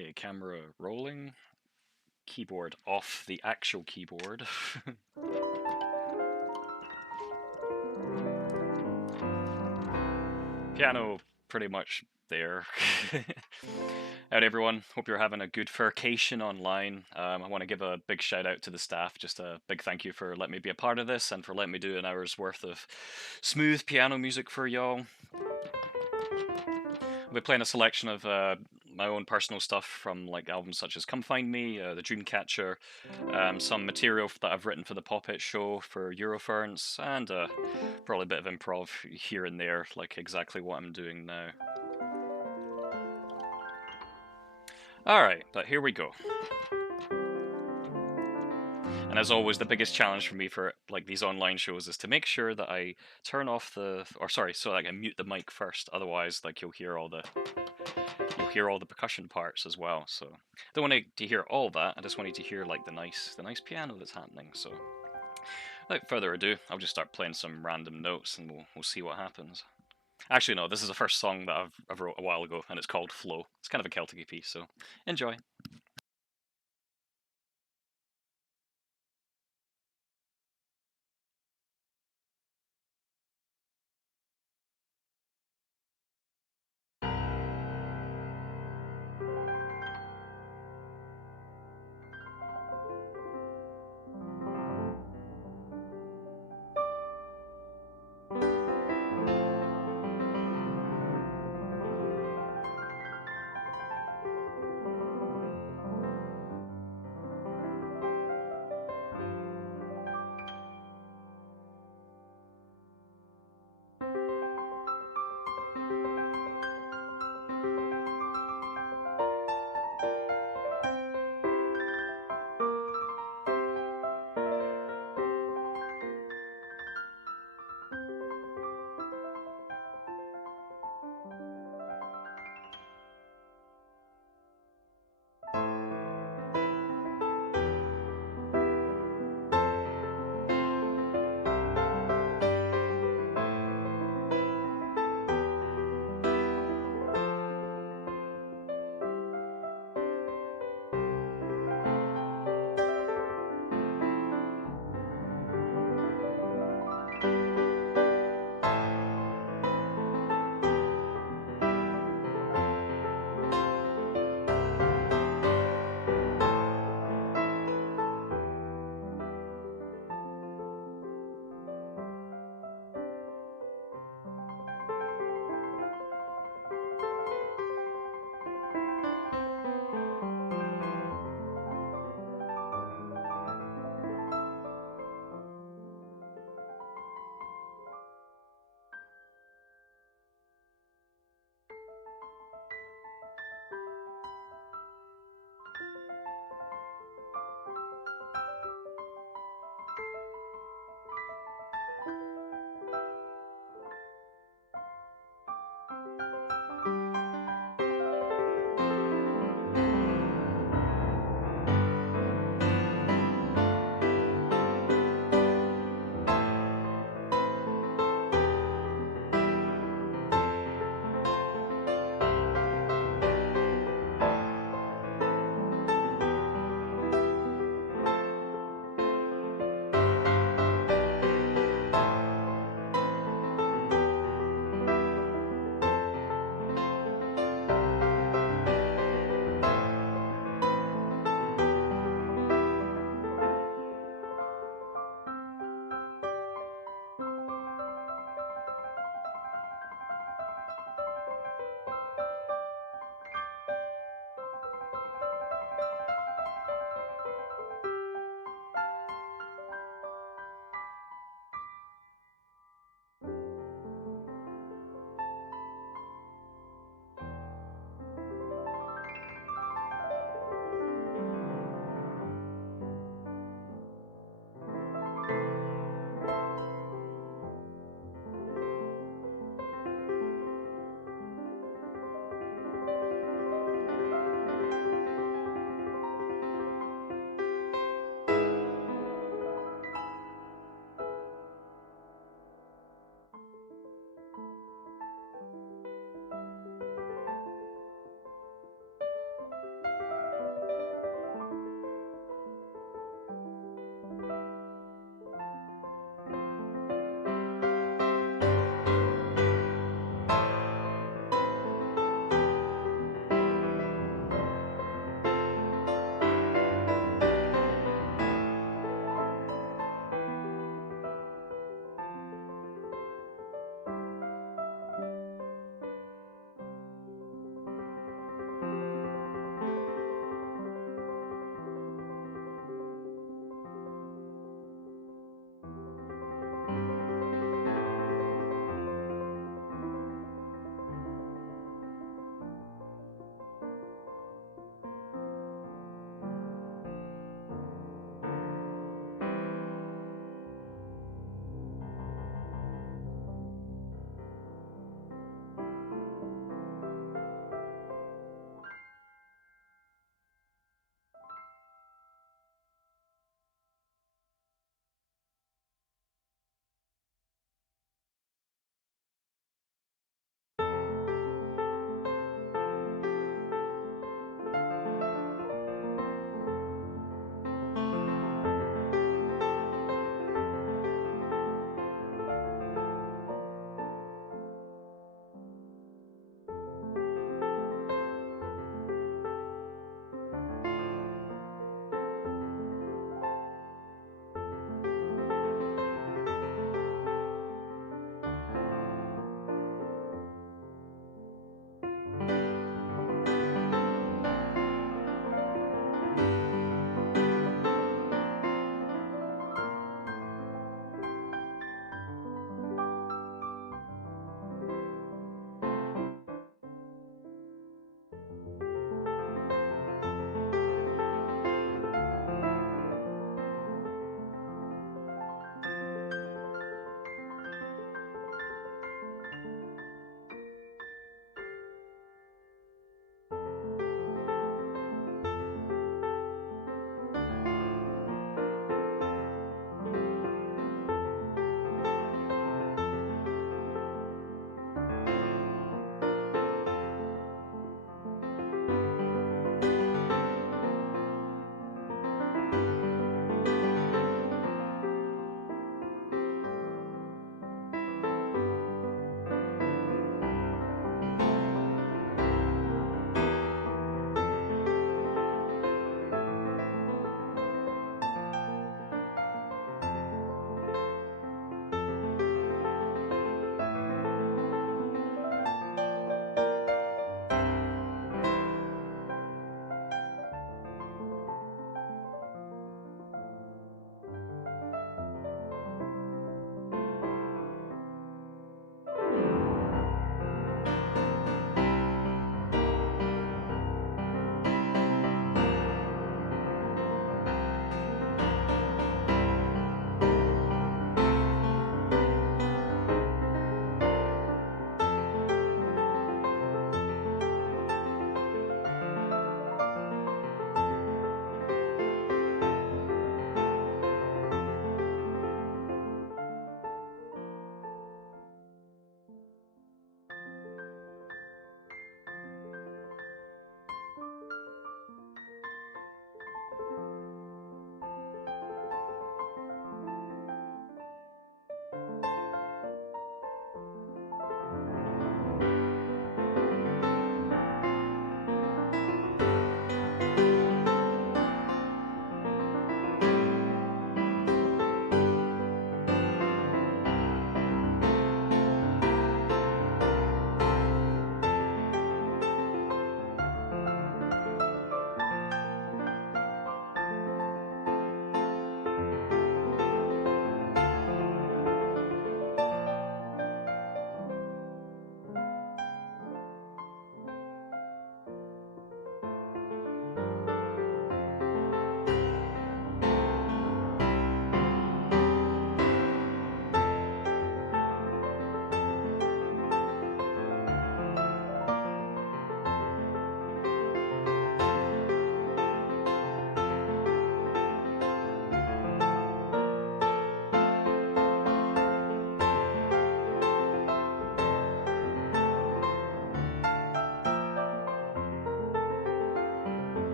Okay, camera rolling. Keyboard off the actual keyboard. Piano pretty much there. Howdy everyone, hope you're having a good Furcation online. I want to give a big shout out to the staff, just a big thank you for letting me be a part of this and for letting me do an hour's worth of smooth piano music for y'all. I'll be playing a selection of my own personal stuff from like albums such as Come Find Me, The Dreamcatcher, some material that I've written for the Pop-It show for Eurofurence, and probably a bit of improv here and there, like exactly what I'm doing now. Alright, but here we go. And as always, the biggest challenge for me for like these online shows is to make sure that I turn off so I can mute the mic first. Otherwise, like you'll hear all the percussion parts as well. So I don't want to hear all that. I just want you to hear like the nice piano that's happening. So without further ado, I'll just start playing some random notes and we'll see what happens. Actually, no, this is the first song that I've wrote a while ago, and it's called Flow. It's kind of a Celtic piece, so enjoy.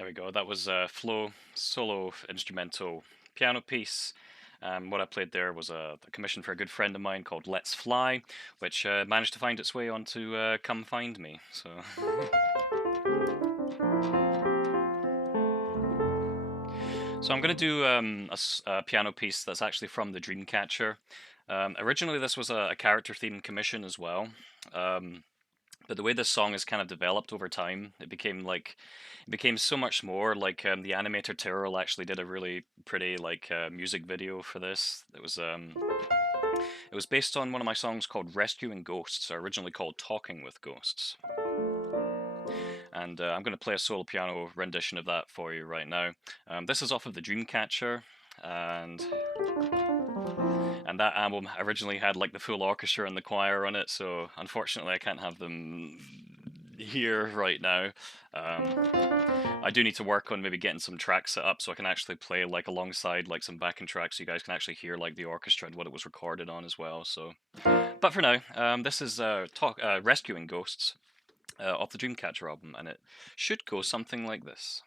There we go. That was a Flow solo instrumental piano piece. What I played there was a commission for a good friend of mine called Let's Fly, which managed to find its way onto Come Find Me. So, so I'm going to do a piano piece that's actually from the Dreamcatcher. Originally, this was a character theme commission as well. Um, but the way this song is kind of developed over time, it became so much more. Like the animator Tyrrell actually did a really pretty like music video for this. It was based on one of my songs called Rescuing Ghosts, originally called Talking with Ghosts. And I'm going to play a solo piano rendition of that for you right now. This is off of the Dreamcatcher, and that album originally had like the full orchestra and the choir on it, so unfortunately I can't have them here right now. I do need to work on maybe getting some tracks set up so I can actually play like alongside like some backing tracks so you guys can actually hear like the orchestra and what it was recorded on as well. So, but for now, this is Rescuing Ghosts off the Dreamcatcher album, and it should go something like this.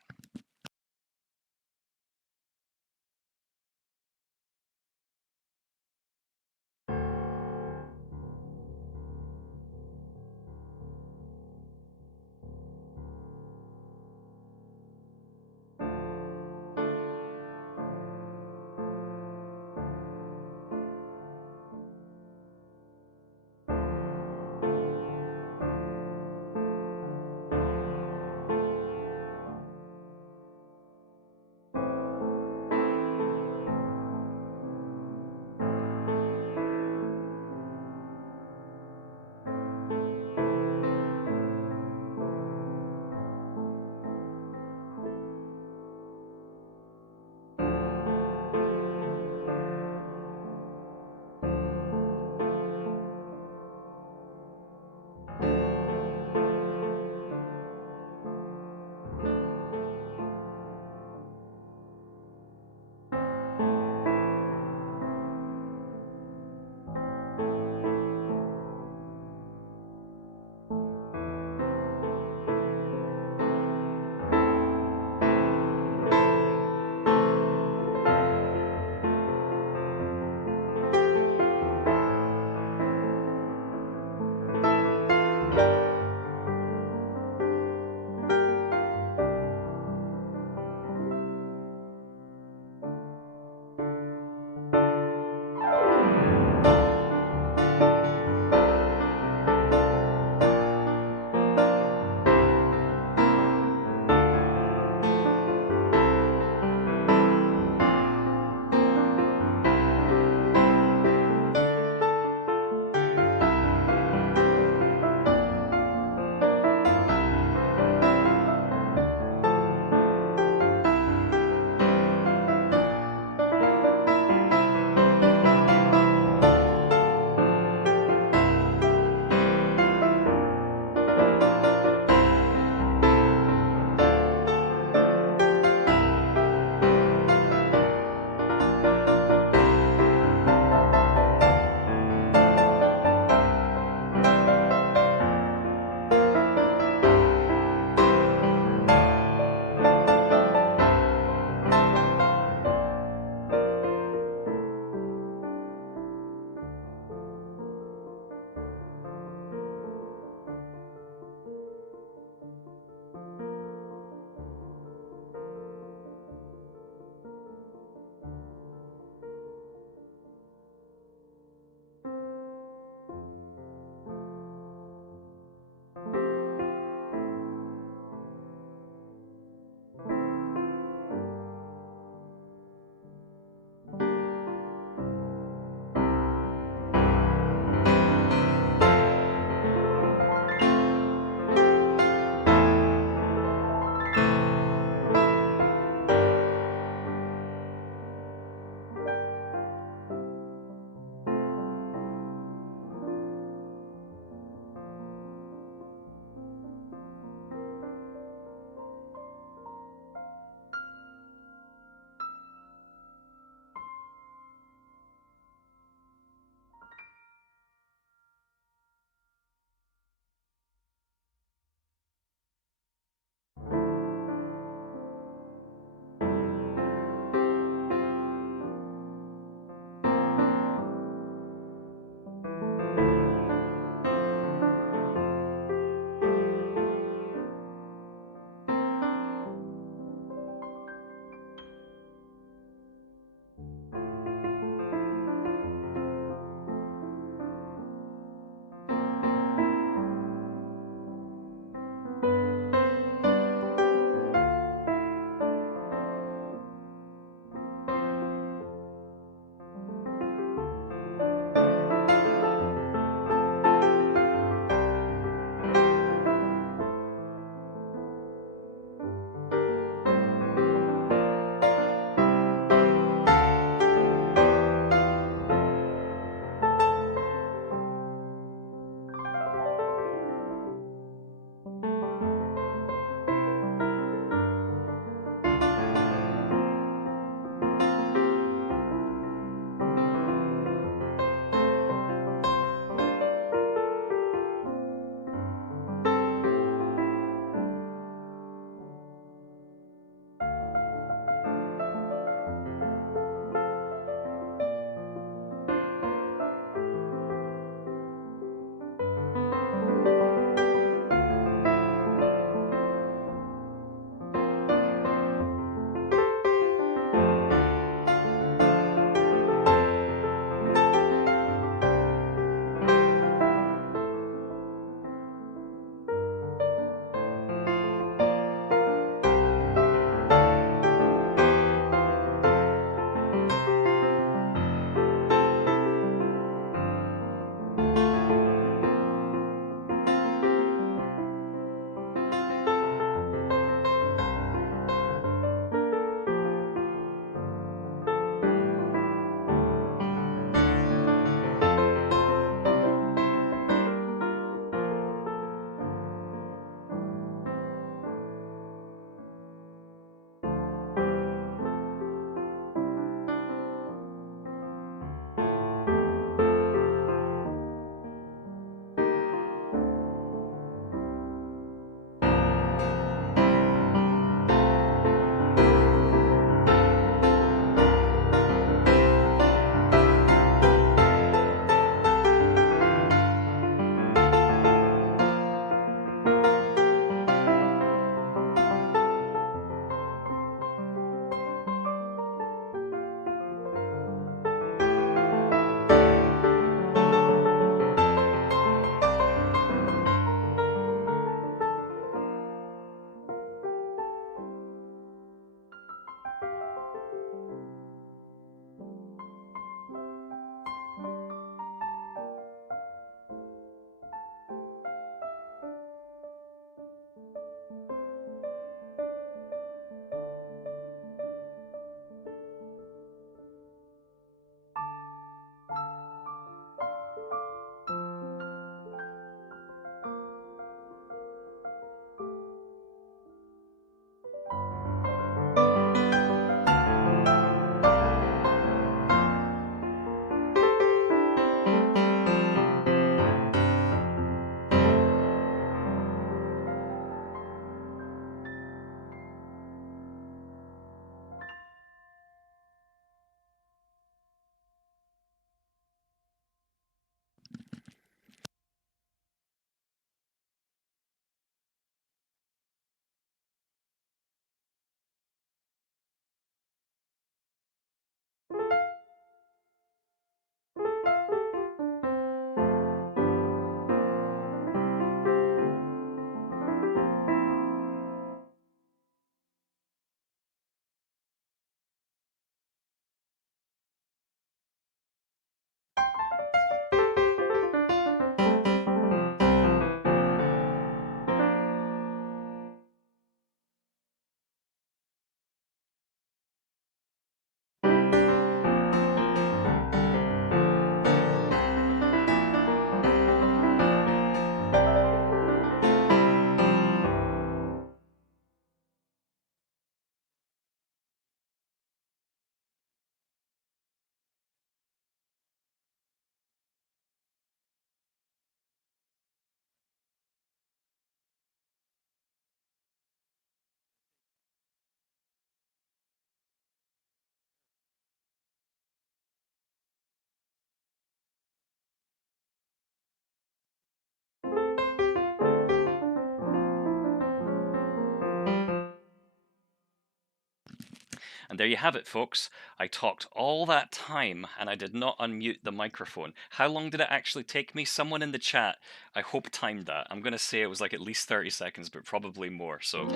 And there you have it, folks. I talked all that time and I did not unmute the microphone. How long did it actually take me? Someone in the chat, I hope, timed that. I'm going to say it was like at least 30 seconds, but probably more. So,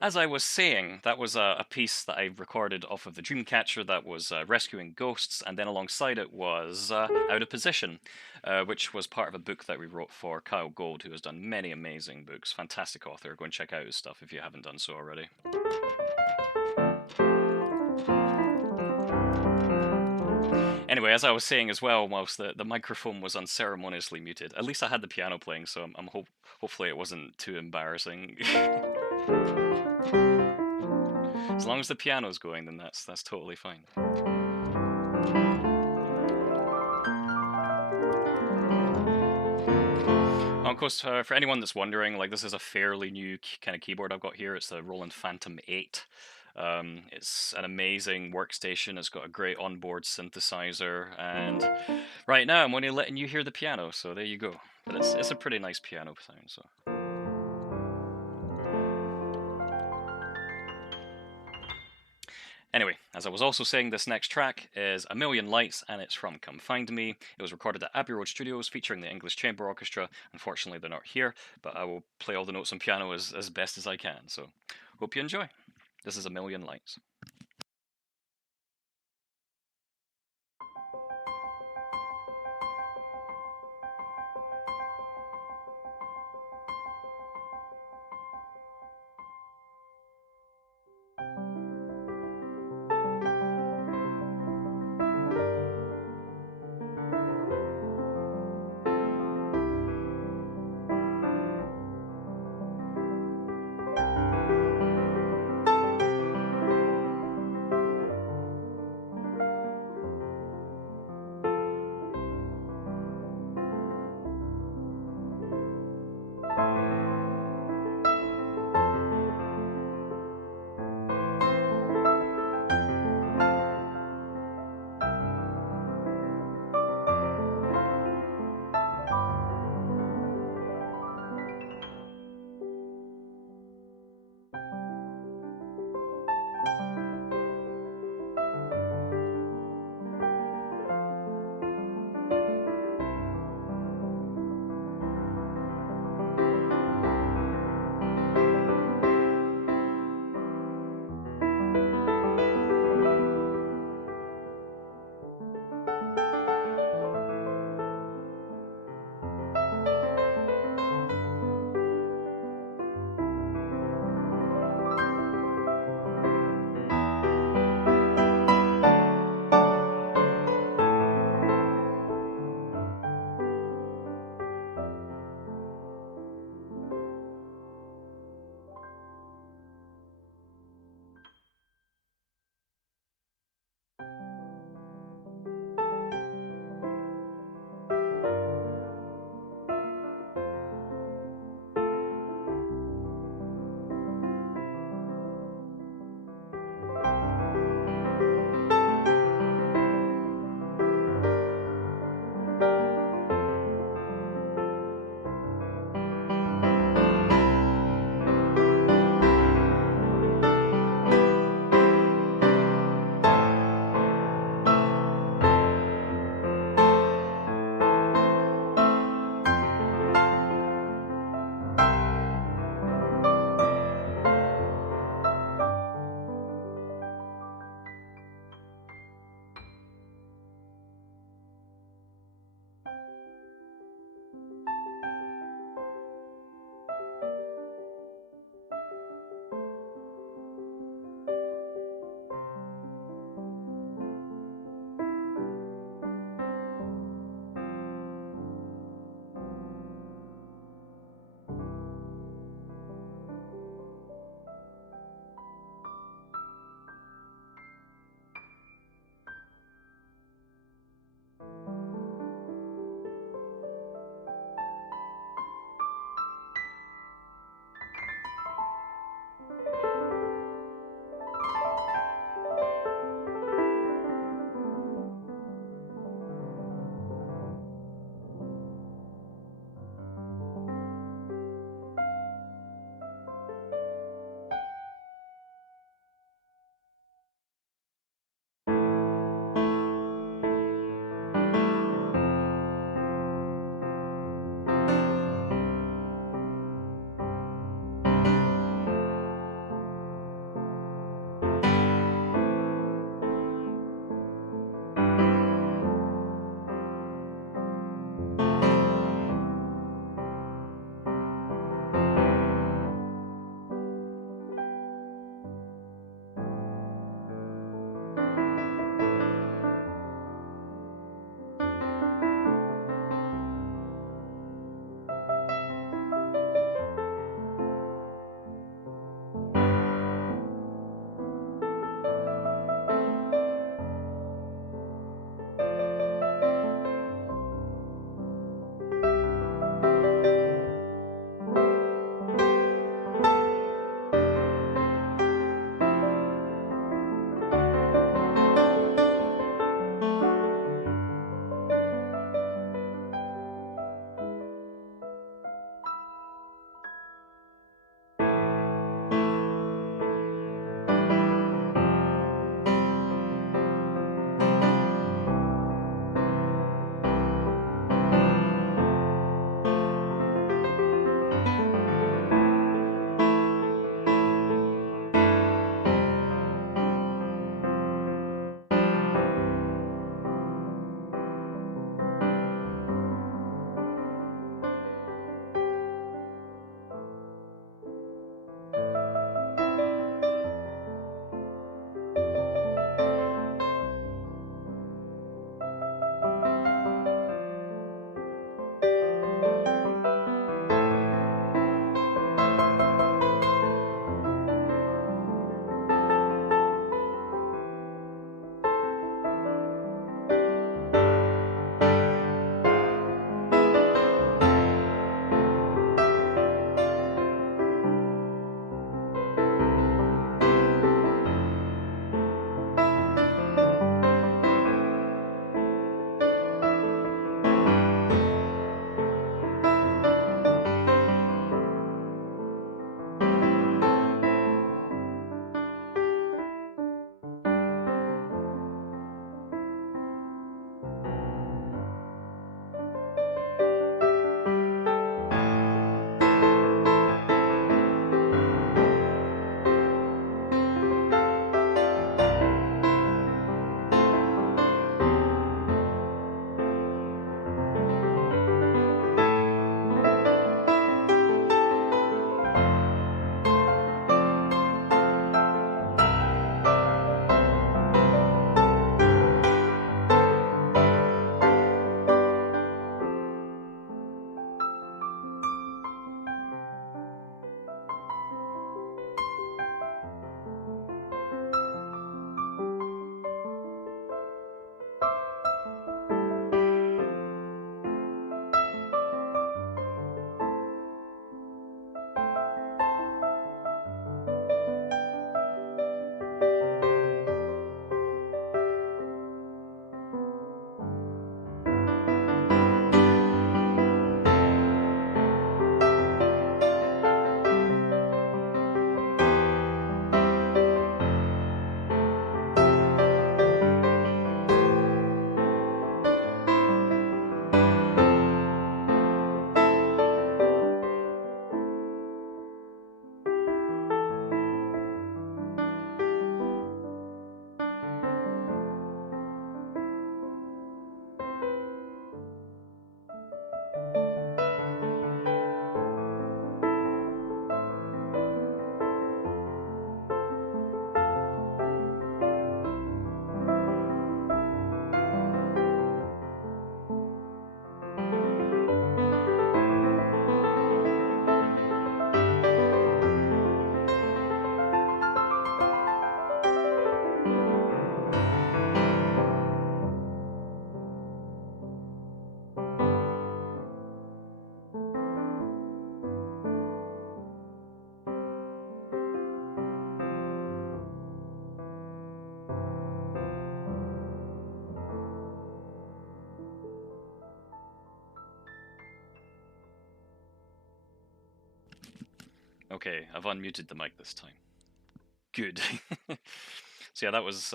as I was saying, that was a piece that I recorded off of the Dreamcatcher that was rescuing ghosts, and then alongside it was Out of Position, which was part of a book that we wrote for Kyle Gold, who has done many amazing books. Fantastic author. Go and check out his stuff if you haven't done so already. Anyway, as I was saying as well, whilst the microphone was unceremoniously muted, at least I had the piano playing, so hopefully it wasn't too embarrassing. As long as the piano's going, then that's totally fine. Of course, for anyone that's wondering, like, this is a fairly new kind of keyboard I've got here. It's the Roland Phantom 8. It's an amazing workstation. It's got a great onboard synthesizer, and right now I'm only letting you hear the piano, so there you go. But it's a pretty nice piano sound. So. Anyway, as I was also saying, this next track is A Million Lights, and it's from Come Find Me. It was recorded at Abbey Road Studios, featuring the English Chamber Orchestra. Unfortunately, they're not here, but I will play all the notes on piano as best as I can. So, hope you enjoy. This is A Million Lights. Okay, I've unmuted the mic this time. Good. So yeah, that was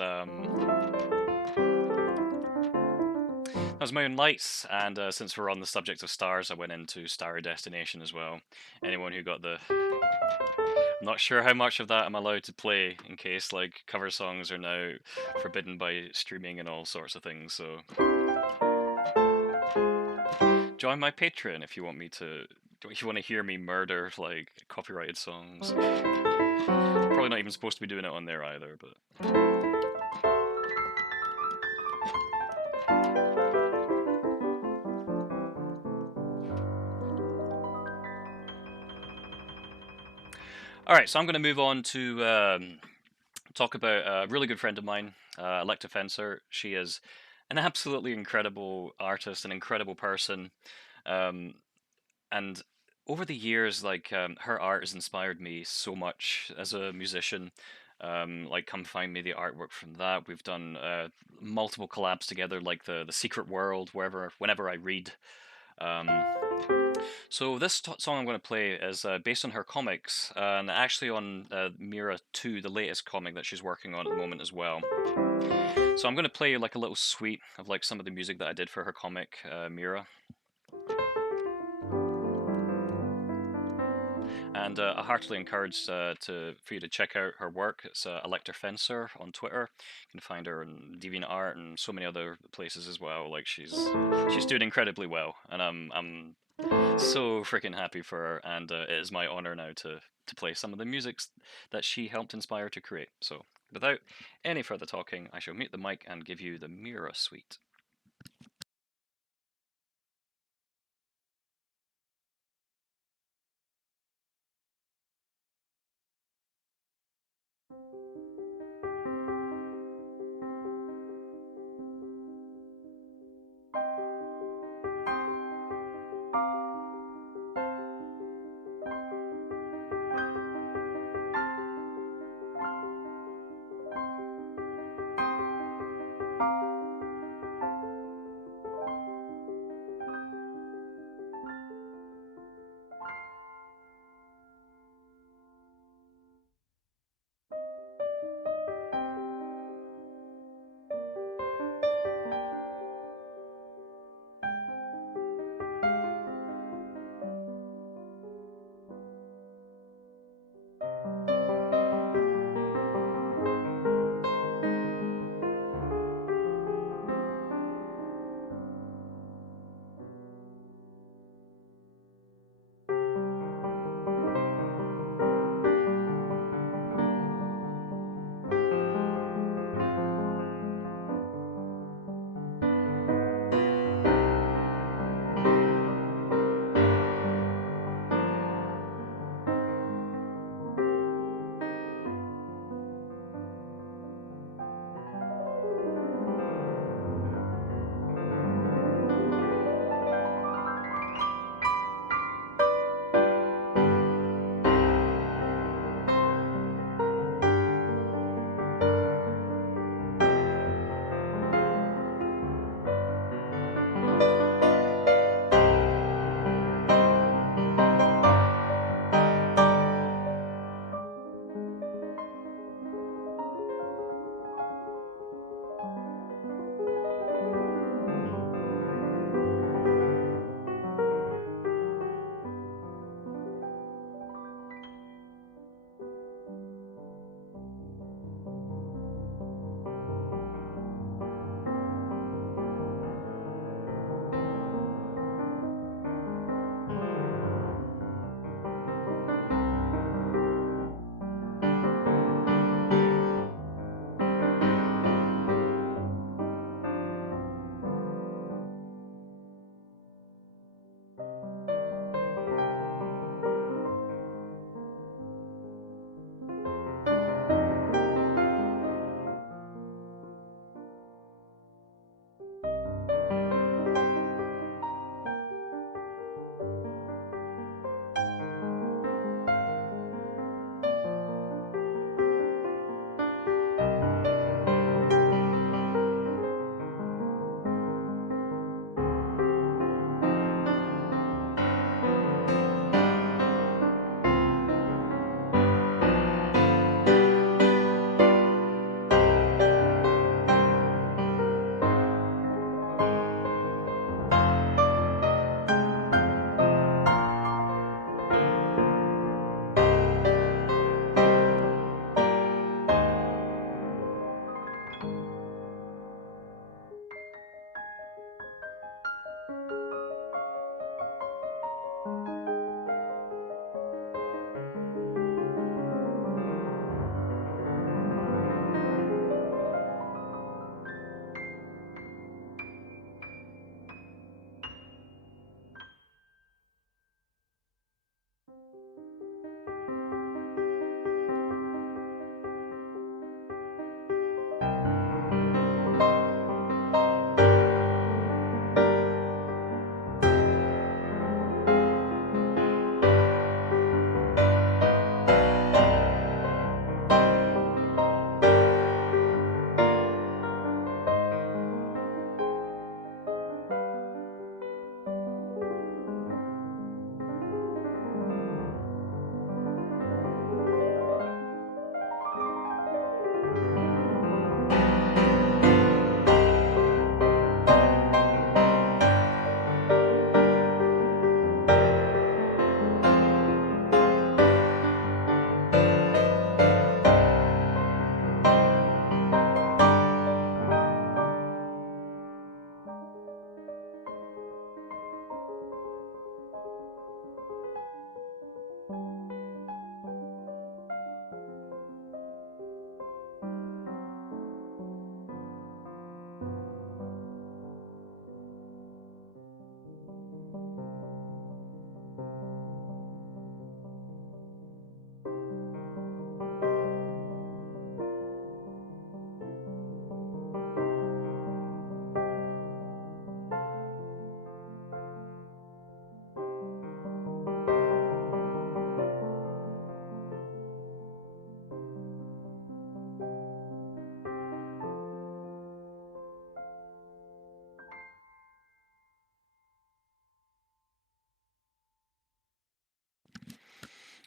Moon Lights, and since we're on the subject of stars, I went into Starry Destination as well. Anyone who got the... I'm not sure how much of that I'm allowed to play, in case like cover songs are now forbidden by streaming and all sorts of things, so... Join my Patreon if you want me to... If you want to hear me murder, like, copyrighted songs. Probably not even supposed to be doing it on there either, but... Alright, so I'm going to move on to talk about a really good friend of mine, Electa Fencer. She is an absolutely incredible artist, an incredible person. Um, and over the years, like, her art has inspired me so much as a musician. Like, come find me the artwork from that. We've done multiple collabs together, like the Secret World, whenever I read. Um, so this song I'm going to play is based on her comics, and actually on Mira 2, the latest comic that she's working on at the moment as well. So I'm going to play like a little suite of like some of the music that I did for her comic, Mira. And I heartily encourage for you to check out her work. It's Elector Fencer on Twitter. You can find her on DeviantArt and so many other places as well. Like she's doing incredibly well, and I'm so freaking happy for her. And it is my honor now to play some of the music that she helped inspire to create. So without any further talking, I shall mute the mic and give you the Mira suite.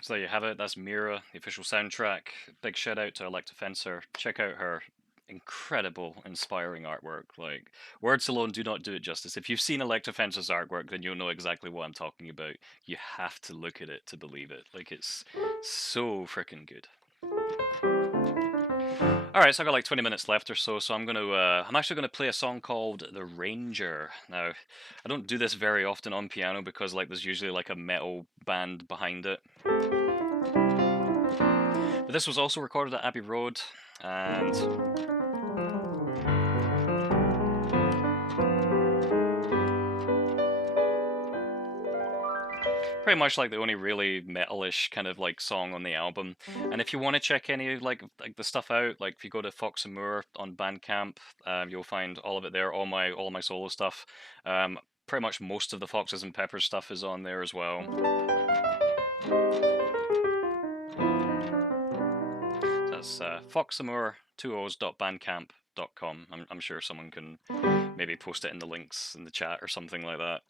So there you have it. That's Mira, the official soundtrack. Big shout out to Electa Fencer. Check out her incredible, inspiring artwork. Like, words alone do not do it justice. If you've seen Electa Fencer's artwork, then you'll know exactly what I'm talking about. You have to look at it to believe it. Like, it's so freaking good. Alright, so I got like 20 minutes left or so, so I'm actually gonna play a song called The Ranger. Now, I don't do this very often on piano because like there's usually like a metal band behind it. But this was also recorded at Abbey Road, and pretty much like the only really metalish kind of like song on the album. And if you want to check any like the stuff out, like if you go to Fox Amoore on Bandcamp, you'll find all of it there. All my solo stuff. Pretty much most of the Foxes and Peppers stuff is on there as well. So that's foxamoore20s.bandcamp.com. I'm sure someone can maybe post it in the links in the chat or something like that.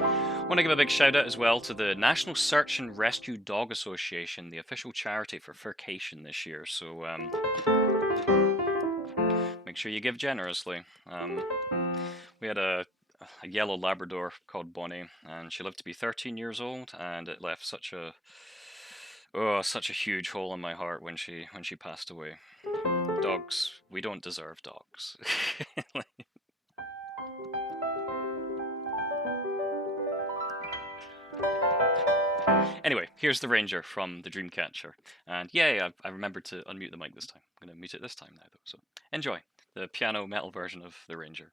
I want to give a big shout out as well to the National Search and Rescue Dog Association, the official charity for Furcation this year. So make sure you give generously. We had a yellow Labrador called Bonnie, and she lived to be 13 years old, and it left such a huge hole in my heart when she passed away. Dogs, we don't deserve dogs. Anyway, here's the Ranger from the Dreamcatcher. And yay, I remembered to unmute the mic this time. I'm going to mute it this time now, though. So enjoy the piano metal version of the Ranger.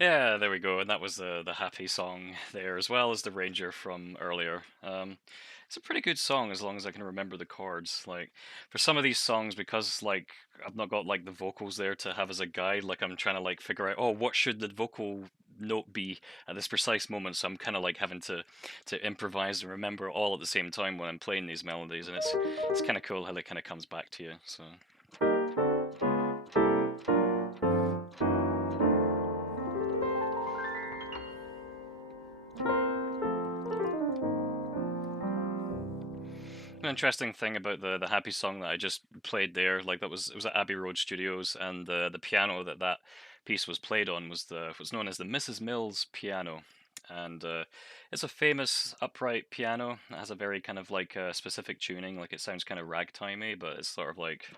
Yeah, there we go. And that was the happy song there, as well as the Ranger from earlier. It's a pretty good song as long as I can remember the chords. Like for some of these songs, because like I've not got like the vocals there to have as a guide. Like I'm trying to like figure out, oh, what should the vocal note be at this precise moment. So I'm kind of like having to improvise and remember all at the same time when I'm playing these melodies, and it's kind of cool how it kind of comes back to you. So. An interesting thing about the happy song that I just played there, like that was it was at Abbey Road Studios, and the piano that that piece was played on was the what's known as the Mrs. Mills piano, and it's a famous upright piano. It has a very kind of like specific tuning, like it sounds kind of ragtimey, but it's sort of like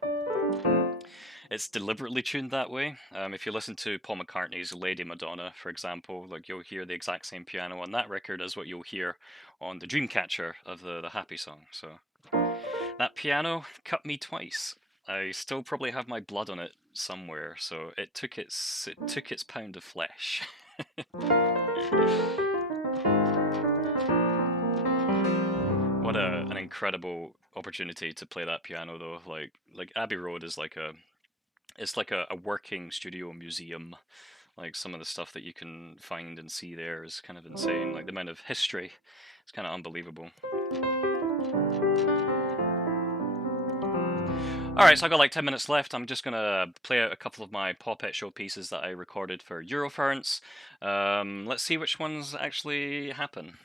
it's deliberately tuned that way. If you listen to Paul McCartney's Lady Madonna, for example, like you'll hear the exact same piano on that record as what you'll hear on the Dreamcatcher of the happy song. So. That piano cut me twice. I still probably have my blood on it somewhere, so it took its pound of flesh. What an incredible opportunity to play that piano though. Like Abbey Road is like a working studio museum. Like some of the stuff that you can find and see there is kind of insane. Like the amount of history, it's kind of unbelievable. All right, so I got like 10 minutes left. I'm just gonna play out a couple of my Pop-It Show pieces that I recorded for Eurofurence. Let's see which ones actually happen.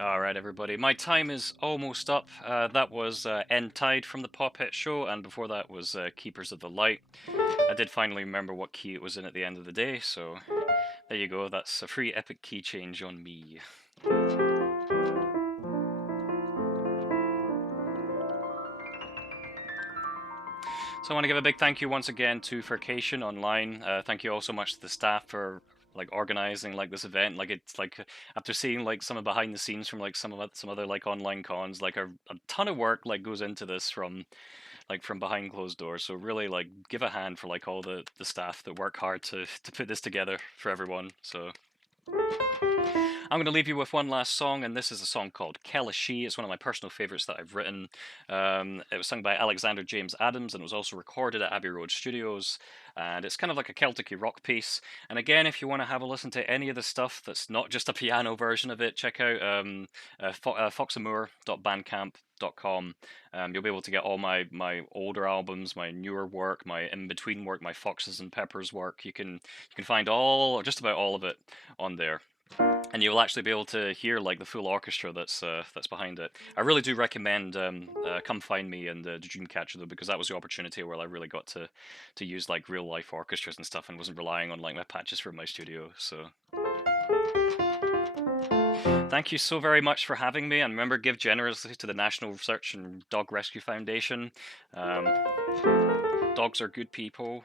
All right, everybody. My time is almost up. That was End Tide from the Pop Hit Show, and before that was Keepers of the Light. I did finally remember what key it was in at the end of the day, so there you go. That's a free epic key change on me. So I want to give a big thank you once again to Furcation online. Thank you all so much to the staff for like organizing like this event. Like it's like after seeing like some of behind the scenes from like some other like online cons, like a ton of work like goes into this from behind closed doors. So really like give a hand for like all the staff that work hard to put this together for everyone. So I'm going to leave you with one last song, and this is a song called Kelashi. It's one of my personal favorites that I've written. It was sung by Alexander James Adams, and it was also recorded at Abbey Road Studios. And it's kind of like a Celtic rock piece. And again, if you want to have a listen to any of the stuff that's not just a piano version of it, check out foxamoore.bandcamp.com. You'll be able to get all my older albums, my newer work, my in between work, my Foxes and Peppers work. You can find all or just about all of it on there, and you'll actually be able to hear like the full orchestra that's behind it. I really do recommend Come Find Me and Dreamcatcher though, because that was the opportunity where I really got to use like real life orchestras and stuff, and wasn't relying on like my patches from my studio. So thank you so very much for having me, and remember, give generously to the National Research and Dog Rescue Foundation. Dogs are good people.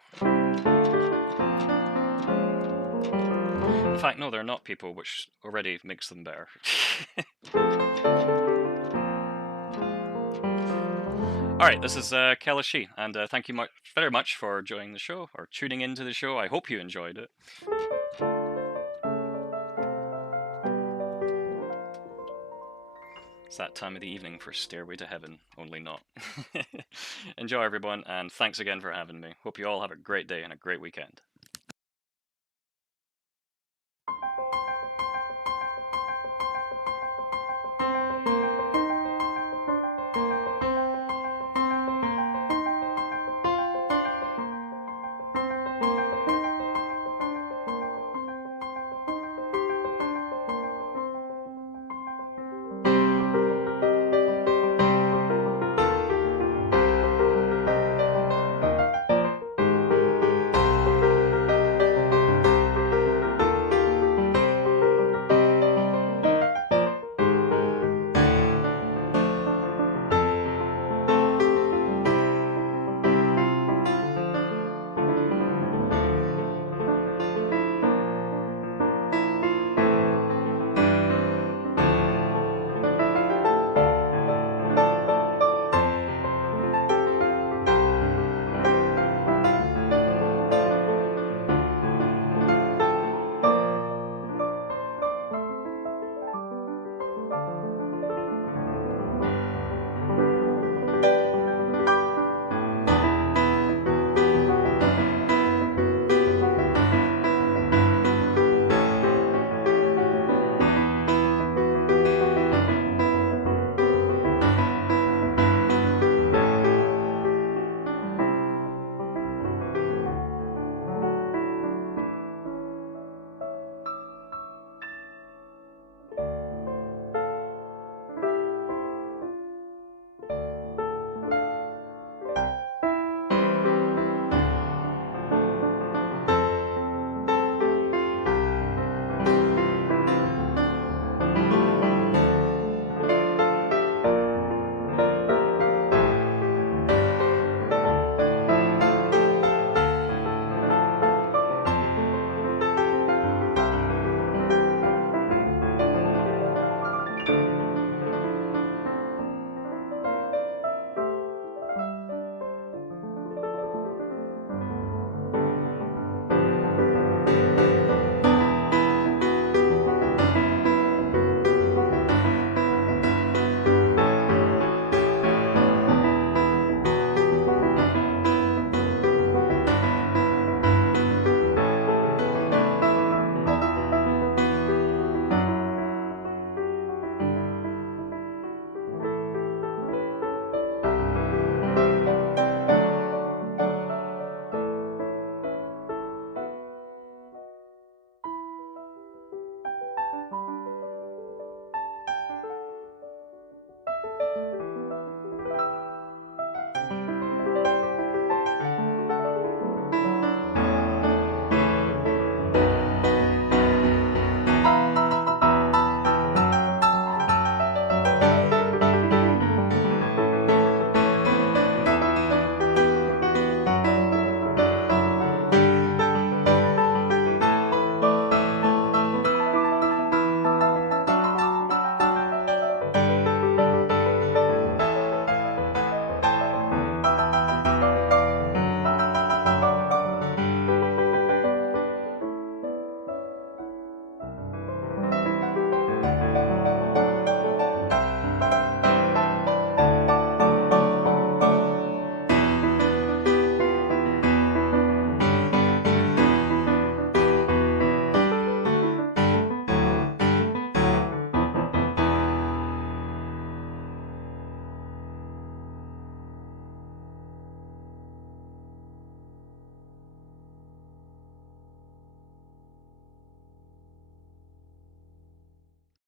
In fact, no, they're not people, which already makes them better. All right, this is Kelashi, and thank you very much for joining the show or tuning into the show. I hope you enjoyed it. It's that time of the evening for Stairway to Heaven, only not. Enjoy, everyone, and thanks again for having me. Hope you all have a great day and a great weekend.